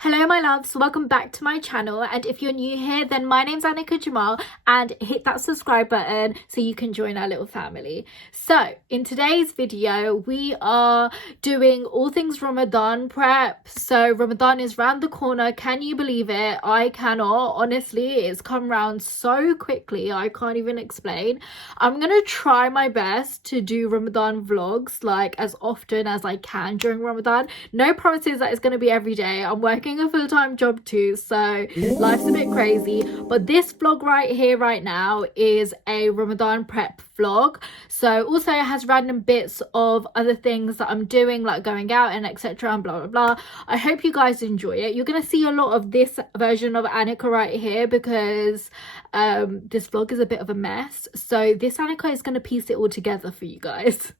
Hello my loves, welcome back to my channel, and if you're new here then my name's Annika Jamal, and hit that subscribe button so you can join our little family. So in today's video we are doing all things Ramadan prep. So Ramadan is round the corner. Can you believe it? I cannot. Honestly, it's come round so quickly I can't even explain. I'm gonna try my best to do Ramadan vlogs like as often as I can during Ramadan. No promises that it's going to be every day. I'm working a full-time job too, so life's a bit crazy, but this vlog right here right now is a Ramadan prep vlog. So also it has random bits of other things that I'm doing, like going out and etc, and blah blah blah. I hope you guys enjoy it. You're gonna see a lot of this version of Annika right here because this vlog is a bit of a mess, so this Annika is gonna piece it all together for you guys.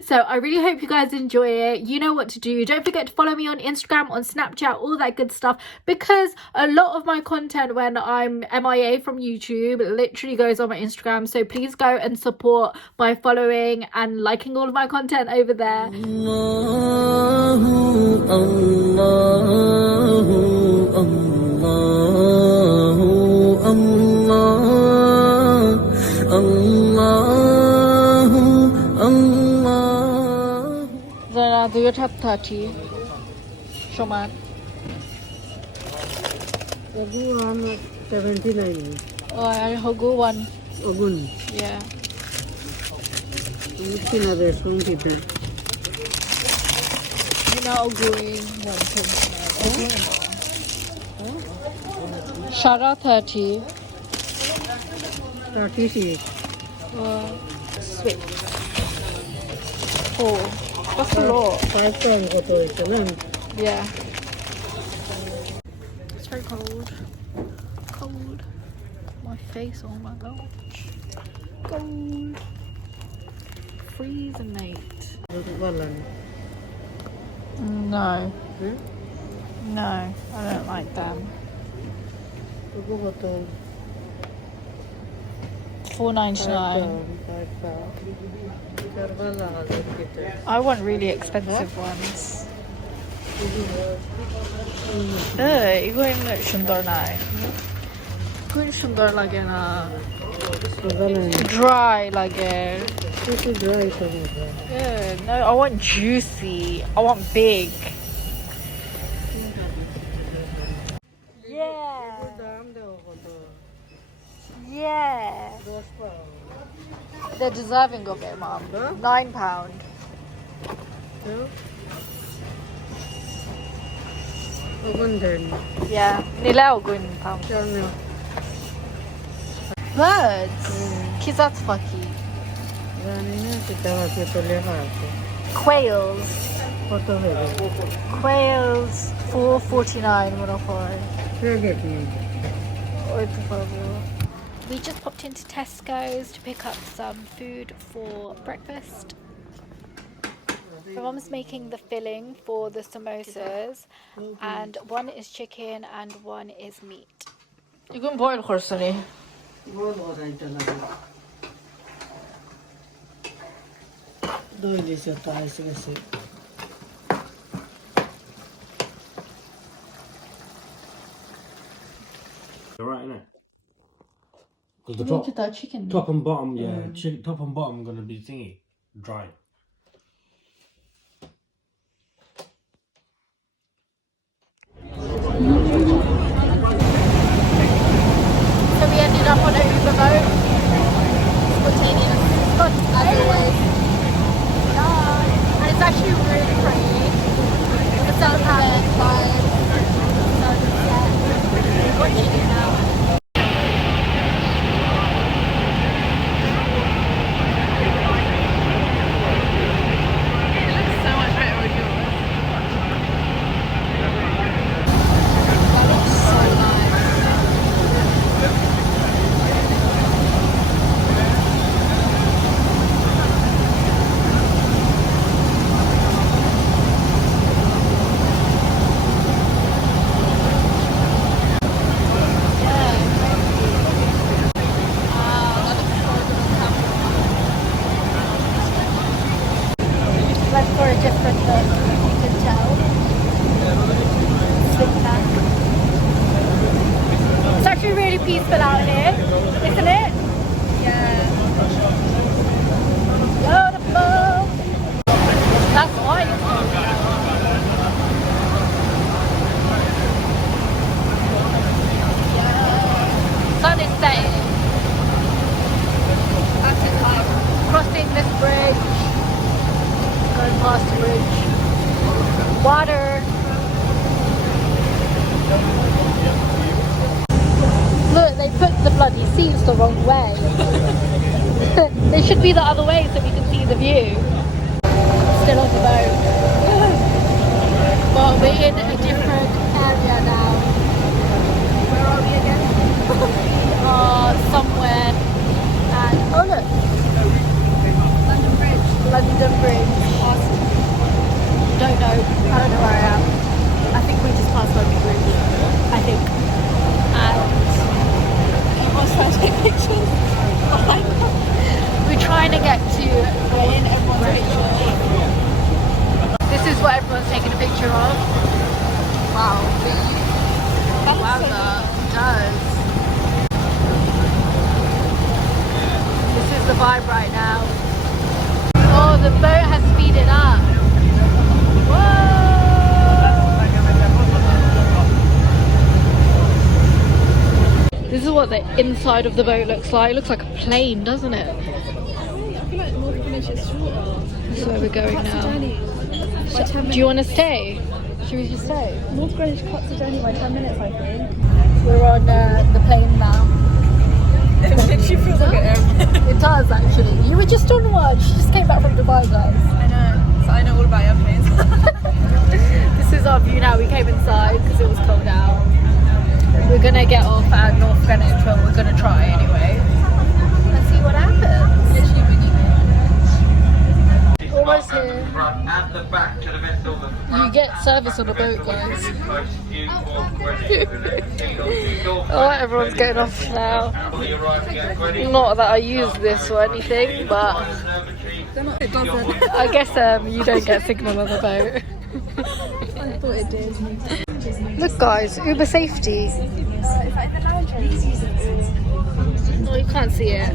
So I really hope you guys enjoy it. You know what to do. Don't forget to follow me on Instagram, on Snapchat, all that good stuff, because a lot of my content when I'm MIA from YouTube literally goes on my Instagram. So please go and support by following and liking all of my content over there. Allahu, Allahu, Allahu, Allahu, Allahu. Zara, do your top 30. Shoman. Ogun 79. Oh, I hogo one. Ogun. Yeah. Mungkin ada some people. You know, going 129. Shara 30. 36. Sweet. 4. That's a lot. 5 pound কত হইছে না? Yeah. It's very cold. Cold. My face, oh my gosh. Cold. Freezing, mate. বলেন। No. Hmm? No, I don't like them. কত কত? $4.99. I want really expensive ones. 이거는 সুন্দর নাই. 이건 সুন্দর লাগে না. Dry লাগে. No, I want juicy. I want big. Yeah. Yeah. They're deserving of it, Mom. £9. Yeah. Nila ogun pound. Birds. Kizat faki. Quails. Quails. $4.49. We just popped into Tesco's to pick up some food for breakfast. My mum's making the filling for the samosas, and one is chicken and one is meat. You can boil khorsani. Alright, innit? Because the Look at that chicken. top and bottom, yeah, top and bottom gonna be thingy, dry. So we ended up on a Uber boat. Spontaneous. Fun, as always. Yeah. And it's actually really pretty. The sunset vibe. So yeah. Watching it now. peaceful out here, isn't it? Yeah. Beautiful. That's why. Yeah. Sun is setting. That's it. Crossing this bridge. Going past the bridge. Water. Look, they put the bloody seats the wrong way. They should be the other way so we can see the view. Still on the boat. But we're in a different area now. Where are we again? Somewhere. And oh look. London Bridge. London Bridge. Awesome. Don't know. I don't know where I am. I think we just passed London Bridge. I think. And everyone's trying to take pictures. We're trying to get to in everyone's picture. This is what everyone's taking a picture of. Wow, that does. This is the vibe right now. Oh, the boat has speeded up. Whoa! This is what the inside of the boat looks like. It looks like a plane, doesn't it? I feel like North Greenwich is shorter. This is where we're going now. Do you want to stay? Should we just stay? North Greenwich cuts the journey by 10 minutes, I think. We're on the plane now. It literally feels like an airplane. It does actually. You were just on one. She just came back from Dubai, guys. I know. So I know all about airplanes. This is our view now. We came inside because it was cold out. We're gonna get off at North Greenwich, but we're gonna try anyway. Let's see what happens. Almost here. You get service on a boat, guys. Oh, everyone's getting off now. Not that I use this or anything, but It doesn't. I guess you don't get signal on the boat. I thought it did. Look, guys, Uber safety. It's like the lounge. Oh, you can't see it.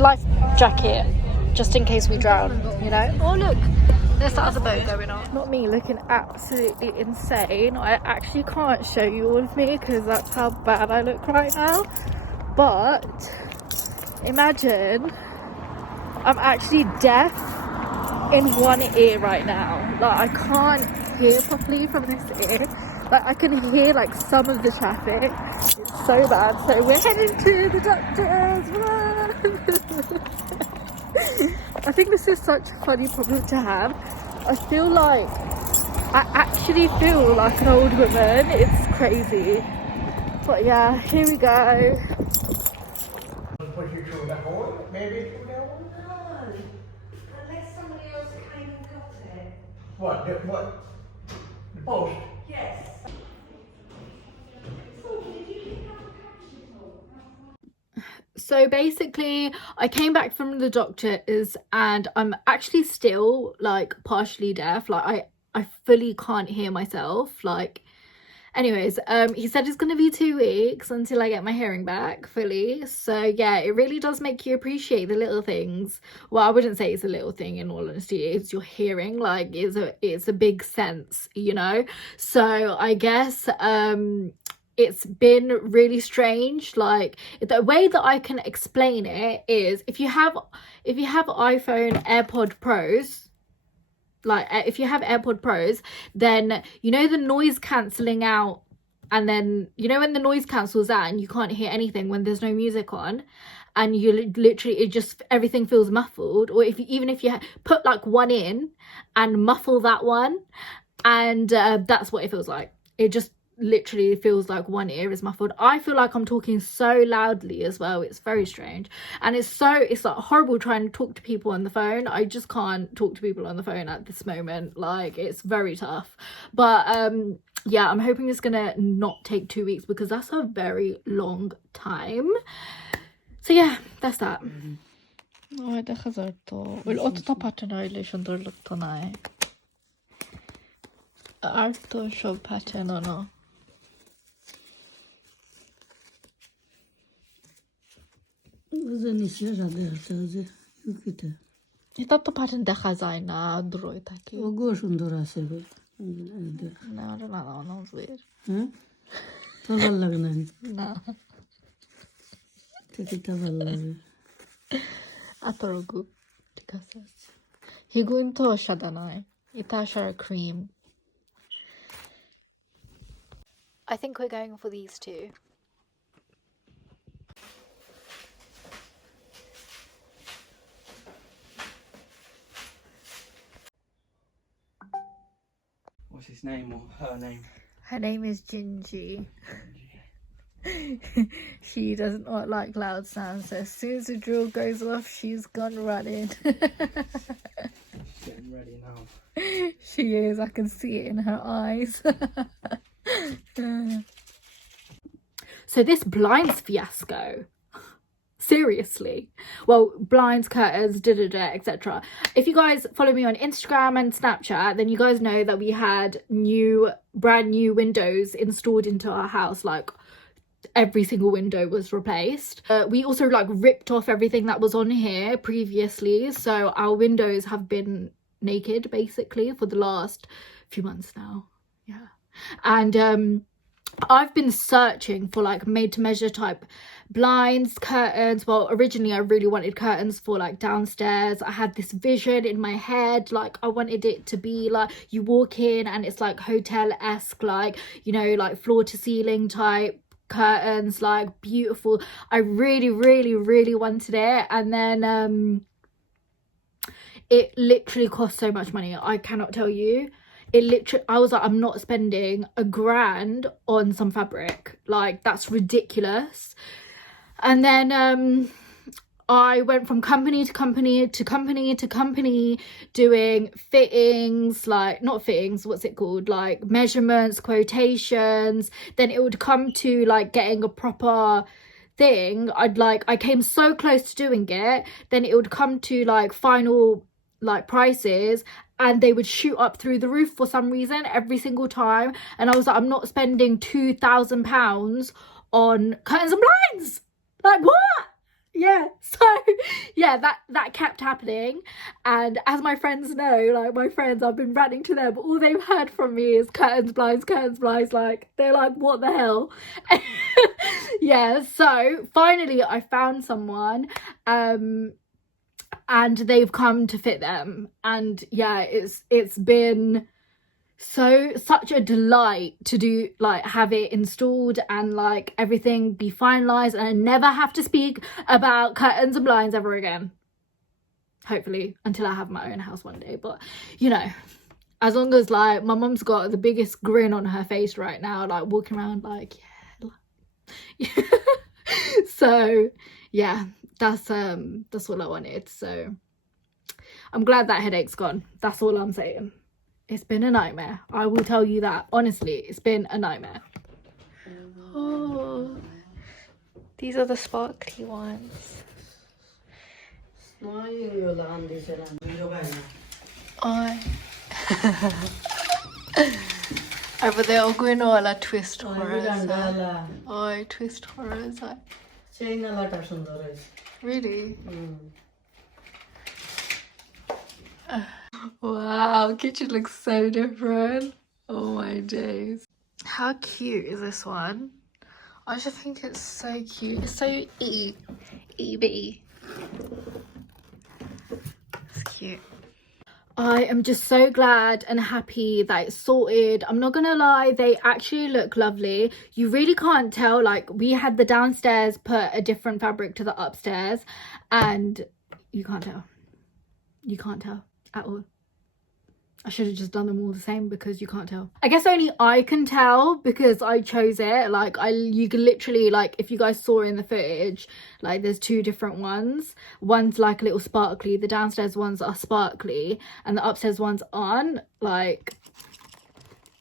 Life jacket, just in case we drown, you know? Oh, look, there's that other boat going on. Not me looking absolutely insane. I actually can't show you all of me because that's how bad I look right now. But imagine I'm actually deaf in one ear right now. Like, I can't hear properly from this ear. Like, I can hear like some of the traffic. It's so bad. So we're heading to the doctors. I think this is such a funny problem to have. I feel like I actually feel like an old woman. It's crazy. But yeah, here we go. Push you through that hole, maybe through that one? No, unless somebody else came and got it. What? The post? Yes. So basically, I came back from the doctor's and I'm actually still like partially deaf. Like I fully can't hear myself. Like, anyways, he said it's gonna be 2 weeks until I get my hearing back fully. So yeah, it really does make you appreciate the little things. Well, I wouldn't say it's a little thing, in all honesty. It's your hearing. Like, it's a big sense, you know. So I guess it's been really strange. Like, the way that I can explain it is, if you have iPhone AirPod Pros, like if you have AirPod Pros, then you know the noise cancelling out, and then you know when the noise cancels out and you can't hear anything when there's no music on, and you literally, it just, everything feels muffled. Or even if you put like one in and muffle that one, and that's what it feels like. It just literally feels like one ear is muffled. I feel like I'm talking so loudly as well. It's very strange, and it's like horrible trying to talk to people on the phone. I just can't talk to people on the phone at this moment. Like, it's very tough. But yeah, I'm hoping it's gonna not take 2 weeks, because that's a very long time. So yeah, that's that. Oj, det chazar to. والقطة طبعا اللي شندر لك طناي. عرفتو شو pattern or no? এটা তো পাঠান দেখা যায় না দূরে থাকে ওগো সুন্দর আছে গো না ওটা না না weird হ্যাঁ তোর ভালো লাগে না না এটা ভালো লাগে আতরগু ঠিক আছে হিগুন তো সাদা নয় এটা আসলে cream I think we're going for these two. What's his name or her name? Her name is Gingy. She doesn't like loud sounds, so as soon as the drill goes off, she's gone running. She's getting ready now. She is, I can see it in her eyes. So this blinds fiasco, seriously, well, blinds, curtains, etc. If you guys follow me on Instagram and Snapchat, then you guys know that we had brand new windows installed into our house. Like every single window was replaced. We also like ripped off everything that was on here previously, so our windows have been naked basically for the last few months now. Yeah. And I've been searching for like made to measure type blinds, curtains. Well, originally I really wanted curtains for like downstairs. I had this vision in my head, like I wanted it to be like you walk in and it's like hotel-esque, like, you know, like floor to ceiling type curtains, like beautiful. I really wanted it, and then it literally cost so much money. I cannot tell you. It literally, I was like, I'm not spending $1,000 on some fabric, like that's ridiculous. And then I went from company to company to company to company doing fittings, like not fittings, what's it called, like measurements, quotations. Then it would come to like getting a proper thing. I came so close to doing it, then it would come to like final like prices, and they would shoot up through the roof for some reason every single time. And I was like, I'm not spending £2,000 on curtains and blinds, like what? Yeah, so yeah, that kept happening. And as my friends know, like my friends, I've been ranting to them, all they've heard from me is curtains, blinds, like they're like, what the hell? Yeah, so finally I found someone and they've come to fit them, and yeah, it's been such a delight to do, like have it installed and like everything be finalized, and I never have to speak about curtains and blinds ever again, hopefully, until I have my own house one day. But you know, as long as like my mum's got the biggest grin on her face right now, like walking around like yeah. So yeah, that's all I wanted. So I'm glad that headache's gone. That's all I'm saying. It's been a nightmare, I will tell you that. Honestly, it's been a nightmare. Oh, these are the sparkly ones. Over there are going all a twist horrors. Oh, twist horrors. Really? Wow, kitchen looks so different. Oh my days. How cute is this one? I just think it's so cute. It's so E-B. It's cute. I am just so glad and happy that it's sorted. I'm not gonna lie, they actually look lovely. You really can't tell, like we had the downstairs put a different fabric to the upstairs, and you can't tell. You can't tell at all. I should have just done them all the same, because you can't tell. I guess only I can tell because I chose it. Like you can literally, like if you guys saw in the footage, like there's two different ones. One's like a little sparkly, the downstairs ones are sparkly, and the upstairs ones aren't. Like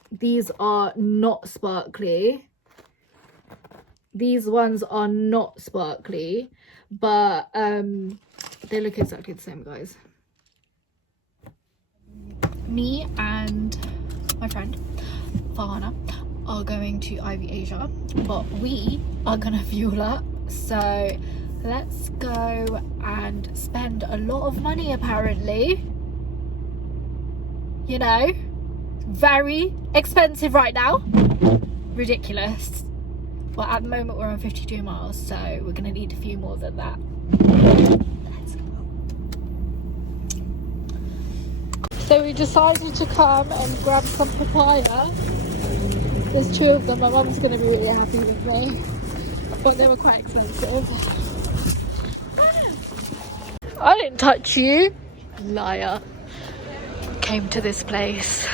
these are not sparkly. These ones are not sparkly, but they look exactly the same, guys. Me and my friend Farhana are going to Ivy Asia, but we are gonna fuel up, so let's go and spend a lot of money apparently. You know, very expensive right now. Ridiculous. Well, at the moment we're on 52 miles, so we're gonna need a few more than that. Let's go. So we decided to come and grab some papaya. There's 2 of them. My mum's gonna be really happy with me, but they were quite expensive. I didn't touch you, liar. Came to this place.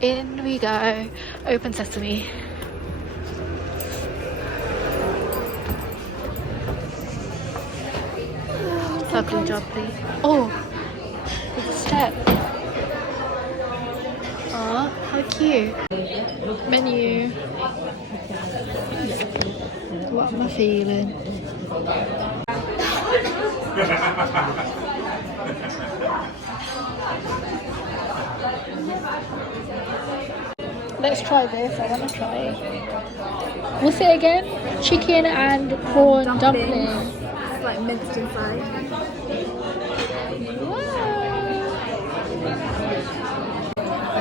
In we go. Open sesame. Lovely jubbly. Oh, there's a step. Aw, how cute. Menu. What am I feeling? Let's try this. I want to try it. What's it again? Chicken and prawn dumpling. It's like minced inside.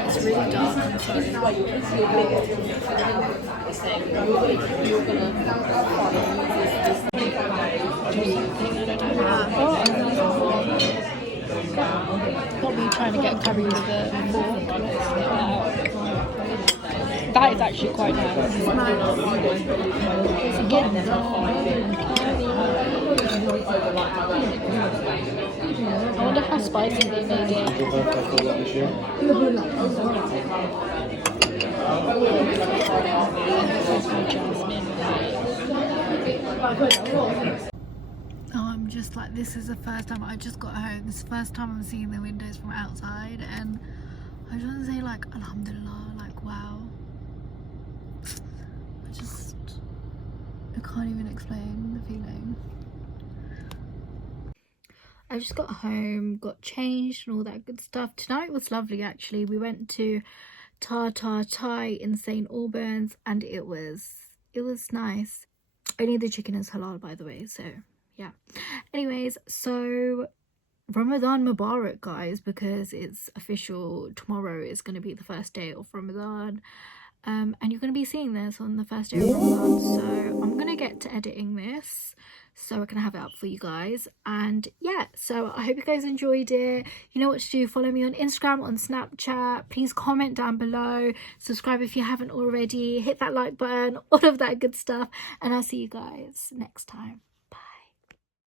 It's really dark. I'm sorry. Not me trying to get curry with the fork. That is actually quite nice. It's again. I wonder how spicy they made it. Oh, I'm just like, this is the first time I just got home. This is the first time I'm seeing the windows from outside, and I just want to say, like, alhamdulillah, like, wow. I can't even explain the feeling. I just got home, got changed and all that good stuff. Tonight was lovely actually. We went to Tartar Thai in St. Albans and it was nice. Only the chicken is halal, by the way, so yeah. Anyways, so Ramadan Mubarak, guys, because it's official. Tomorrow is going to be the first day of Ramadan. And you're going to be seeing this on the first day of Ramadan, so I'm going to get to editing this so I can have it up for you guys. And yeah, so I hope you guys enjoyed it. You know what to do. Follow me on Instagram, on Snapchat. Please comment down below, subscribe if you haven't already, hit that like button, all of that good stuff, and I'll see you guys next time.